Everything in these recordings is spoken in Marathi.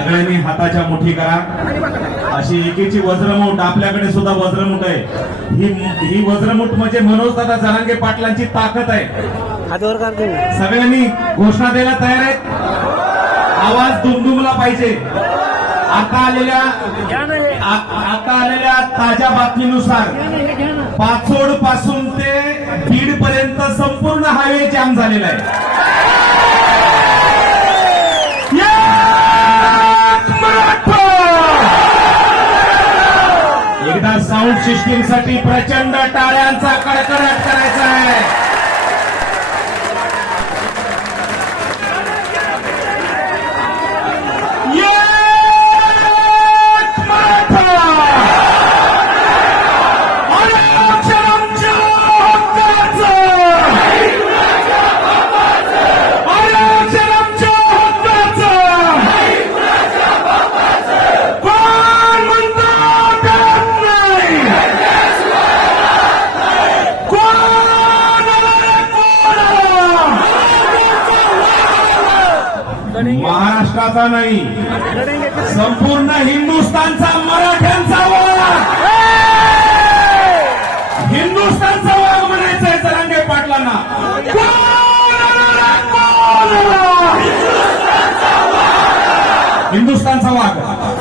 सगळ्यांनी हाताच्या मुठी करा. अशी एकेची वज्रमुठ आपल्याकडे सुद्धा वज्रमुठ आहे. ही ही वज्रमुठ म्हणजे मनोज दादा जरांगे पाटलांची ताकद आहे. सगळ्यांनी घोषणा द्यायला तयार आहेत. आवाज दुमदुमला पाहिजे. आता आलेल्या आता आलेल्या ताज्या बातमीनुसार पाचोडपासून ते बीड पर्यंत संपूर्ण हायवे जाम झालेला आहे. साऊंड सिस्टीमसाठी प्रचंड टाळ्यांचा कडकडाट करायचा आहे. महाराष्ट्राचा नाही. संपूर्ण हिंदुस्थानचा मराठ्यांचा वाघ हिंदुस्थानचा वाघ म्हणायचा आहे जरांगे पाटलांना? हिंदुस्थानचा वाघ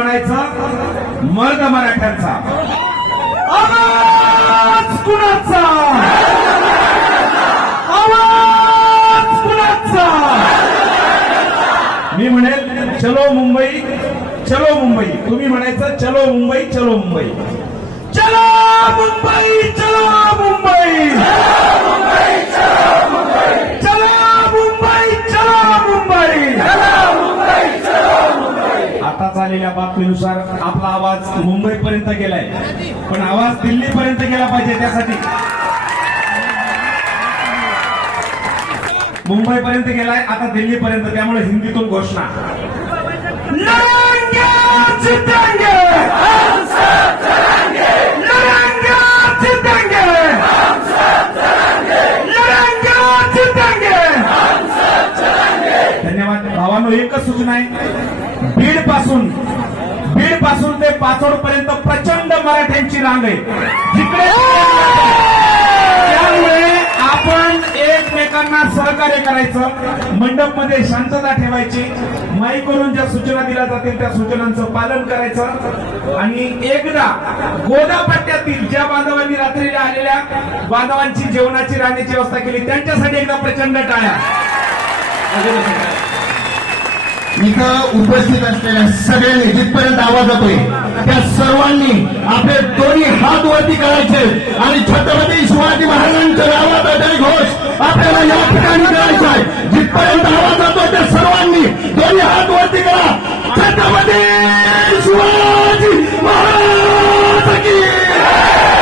म्हणायचा मर्द मराठ्यांचा. आवाज कुणाचा? आवाज कुणाचा? मी म्हणेल चलो मुंबई चलो मुंबई. तुम्ही म्हणायचं चलो मुंबई चलो मुंबई. चलो मुंबई चलो मुंबई. चलो मुंबई चलो मुंबई आता झालेल्या बातमीनुसार आपला आवाज मुंबईपर्यंत गेलाय. पण आवाज दिल्लीपर्यंत गेला पाहिजे त्यासाठी. मुंबईपर्यंत गेलाय आता दिल्लीपर्यंत त्यामुळे हिंदीतून घोषणा! धन्यवाद. भावांनो एकच सूचना आहे. पासून बीडपासून ते पाचोड पर्यंत प्रचंड मराठ्यांची रांग आहे. जिकडे त्यामुळे आपण एकमेकांना सहकार्य करायचं मंडपमध्ये शांतता ठेवायची माईकडून ज्या सूचना दिल्या जातील त्या सूचनांचं पालन करायचं. आणि एकदा गोदापट्ट्यातील ज्या बांधवांनी रात्रीला आलेल्या बांधवांची जेवणाची राहण्याची व्यवस्था केली त्यांच्यासाठी एकदा प्रचंड टाळ्या. इथं उपस्थित असलेल्या सगळ्यांनी जिथपर्यंत आवाज जातोय त्या सर्वांनी आपले दोन्ही हात वरती करायचे आणि छत्रपती शिवाजी महाराजांच्या नावाचा जय घोष आपल्याला या ठिकाणी करायचा आहे. जिथपर्यंत आवाज जातोय त्या सर्वांनी दोन्ही हात वरती करायचे